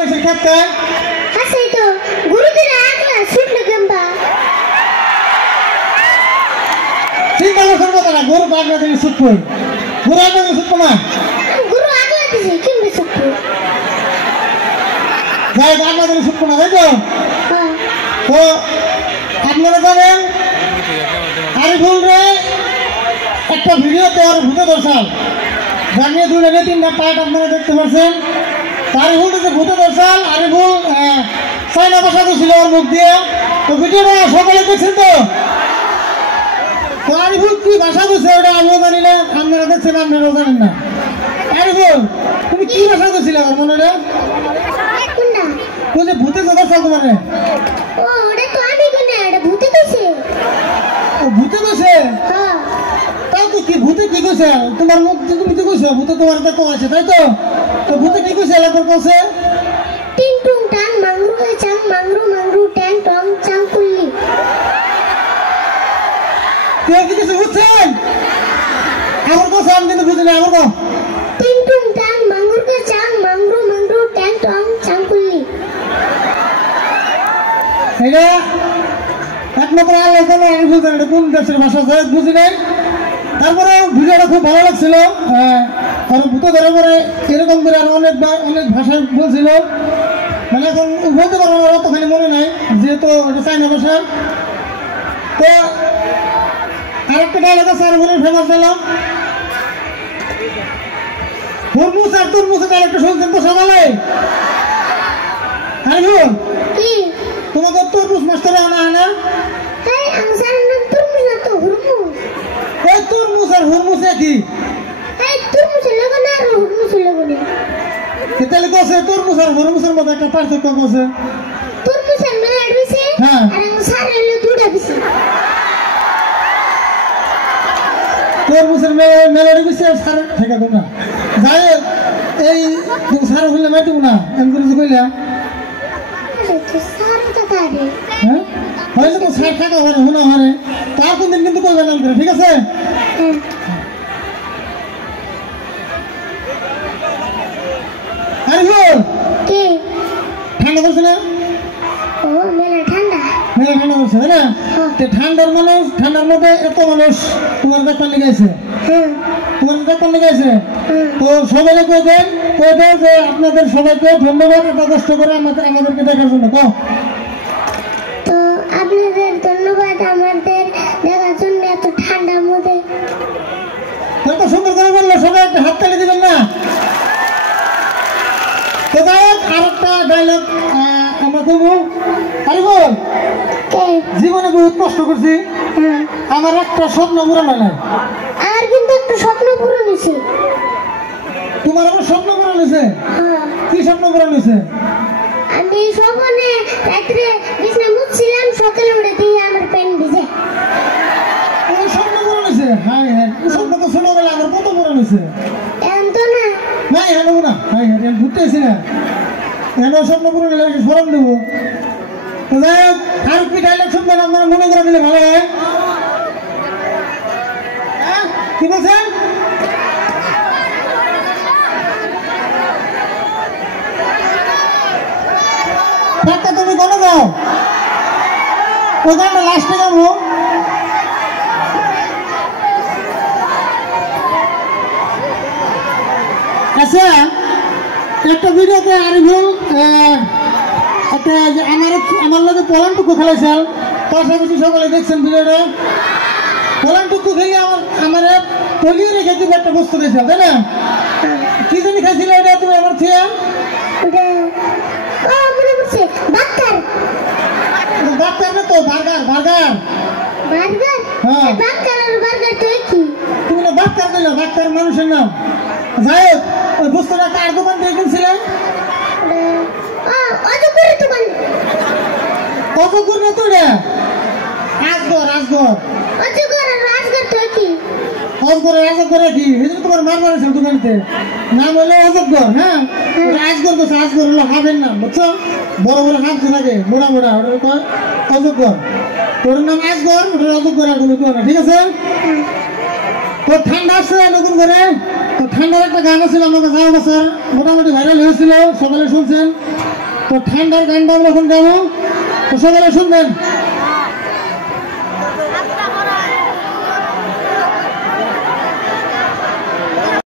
এসে খেতে হাসি তো গুরুদের আগলা শুনলে কেমবা চিন্তা করছেন কথা না গরু আগলা দিলে সুপ কই গরু আগলা দিলে সুপ না গুরু আগলা দিছে কেমবে সুপ্পু যাই আগলা দিলে সুপ না তাই তো হ্যাঁ তো আপনারা জানেন আরিফুল রে একটা ভিডিওতে আর ভূতে দর্শাল জানিয়ে দুটো তিনটা পার্ট আপনারা দেখতে পাচ্ছেন আরিফুল যে ভূতে দর্শাল আরিফুল চাইনা ভাষা ছিল ওর মুখ দিয়ে তো ভিডিওটা সকালে দেখছেন তো আরিফুল কি ভাষা বলছে ওটা আমিও জানি না আপনারা দেখছেন আপনারাও জানেন না আরিফুল তুমি কি ভাষা বলছিলে আমার মনে হয় কোনটা তুই যে ভূতে কথা চাল তোমার ও ওটা তো আমি কোনে এটা ভূতে কইছে ও ভূতে কইছে হ্যাঁ তাও তো কি ভূতে কি কইছে তোমার মুখ তুমি তো কইছো ভূতে তোমার তো আছে তাই তো তো ভূতে কি কইছে এলাকার কাছে টিং টুং টাং মাংরু কই চাং মাংরু মাংরু ট্যাং টং চাং কুল্লি কেউ কি কিছু বুঝছেন আমার কথা আমি কিন্তু বুঝি না আমার কথা টিং টুং টাং মাংরু কই চাং মাংরু মাংরু ট্যাং টং চাং কুল্লি এটা একমাত্র আল্লাহ জানে আমি বুঝি না কোন দেশের ভাষা যায় বুঝি নাই তারপরে ভিডিওটা খুব ভালো লাগছিল আর ভূতে ধরে পরে এরকম করে আরো অনেক ভাষায় বলছিল মানে এখন বলতে পারবো না অতখানি মনে নাই যেহেতু এটা চাইনা ভাষা তো আরেকটা ডায়লগ আছে আর বলে ফেমাস দিলাম তরমুজ আর তরমুজের ডায়লগটা শুনছেন তো সকালে আরিফুল কি তোমাকে তরমুজ মাস্টারে আনা হয় না এই আমসার নাম তুরমুজ না তো হুরমুজ ওই তরমুজ আর হুরমুজ একই এই তুরমুজ লাগো না আর হুরমুজ লাগো না তাহলে কছে তরমুজ আর হুরমুজের মধ্যে একটা পার্থক্য কছে তুরমুজ এর মেলা দিছে হ্যাঁ আর আমসার হলো দুটা দিছে তরমুজের মেলার বিষয়ে সার ঠেকা দেব না যাই এই সার হইলে মেটুক না এমন করে কইলা তো সার তো কারে হ্যাঁ হইলে তো সার থাকা হয় হুনা হয় তার কোন দিন কিন্তু কইবেন না ঠিক আছে আরিফুল কে ঠান্ডা পড়ছে না ও মেলা ঠান্ডা মেলা ঠান্ডা পড়ছে তাই না তো ঠান্ডার মধ্যে এত মানুষ তোমার দেখবার লেগে আছে হ্যাঁ তোমার দেখবার লেগে আছে তো সবাইকে কই দেন যে আপনাদের সবাইকে ধন্যবাদ এত কষ্ট করে আমাদেরকে দেখার জন্য কও তো আপনাদের ধন্যবাদ আমাদের দেখার জন্য এত ঠান্ডার মধ্যে এত সুন্দর করে বললো সবাই একটা হাততালি দিবেন না তো যাই হোক আরেকটা ডায়লগ আমরা করবো আরিফুল কে জীবনে বহুত কষ্ট করছি হ্যাঁ আমার একটা স্বপ্ন পূরণ হয় না আর কিন্তু একটা স্বপ্ন পূরণ হয়েছে তোমার আমার স্বপ্ন পূরণ হয়েছে হ্যাঁ কি স্বপ্ন পূরণ হয়েছে আমি স্বপ্নে রাত্রে বিছনা মুছছিলাম সকালে উঠে দিয়ে আমার প্যান্ট ভিজে ওই স্বপ্ন পূরণ হয়েছে হ্যাঁ হ্যাঁ ওই স্বপ্ন তো ছোটবেলা আমার কত পূরণ হয়েছে এমন তো না না হ্যাঁ না হ্যাঁ হ্যাঁ ঘুরতে এসি না কেন স্বপ্ন পূরণ হলে স্মরণ দেবো তো যাই হোক আর কি ডায়লগ শুনবেন আপনারা মনে করে দিলে ভালো হয় হ্যাঁ কি বলছেন টাকা তুমি কোনো দাও ওই গানটা লাস্টে যাবো আচ্ছা একটা ভিডিওতে আরিফুল একটা আমার লোকে পলানটুকু খেলেছেন পাশাপাশি সকালে দেখছেন ভিডিওটা পলানটুকু খেলে আমার তলিয়ে রেখে তুমি একটা বস্তু খেয়েছিল তাই না কি জানি খাইছিল এটা তুমি আমার খেয়ে ওটা ও মনে পড়ছে বাক্কার ডাক্তার না তো বার্গার বার্গার হ্যাঁ বাক্কার আর বার্গার তো একই তুমি না ডাক্তার দিলে ডাক্তার মানুষের নাম যাই হোক ওই বস্তুটা কার দোকান থেকে কিনছিলেন অজগরের দোকান অজগর না তো রে আজগর অজগর আর রাজগর তো একই অজগর কি এই যে তোমার মার মারেছিল দোকানেতে নাম হলো অজগর হ্যাঁ আজগর বসে আজগর হলো হাবের নাম বুঝছো বড় বড় হাত থাকে মোড়া ওটা কয় অজগর ওর নাম আজগর ওটা অজগর আর কোনো কেউ না ঠিক আছে তো ঠান্ডা আসছে নতুন করে তো ঠান্ডার একটা গান ছিল আমাকে যাওয়া বছর মোটামুটি ভাইরাল হয়েছিল সকালে শুনছেন তো ঠান্ডার গানটা আমরা এখন গাবো, তো সকালে শুনবেন।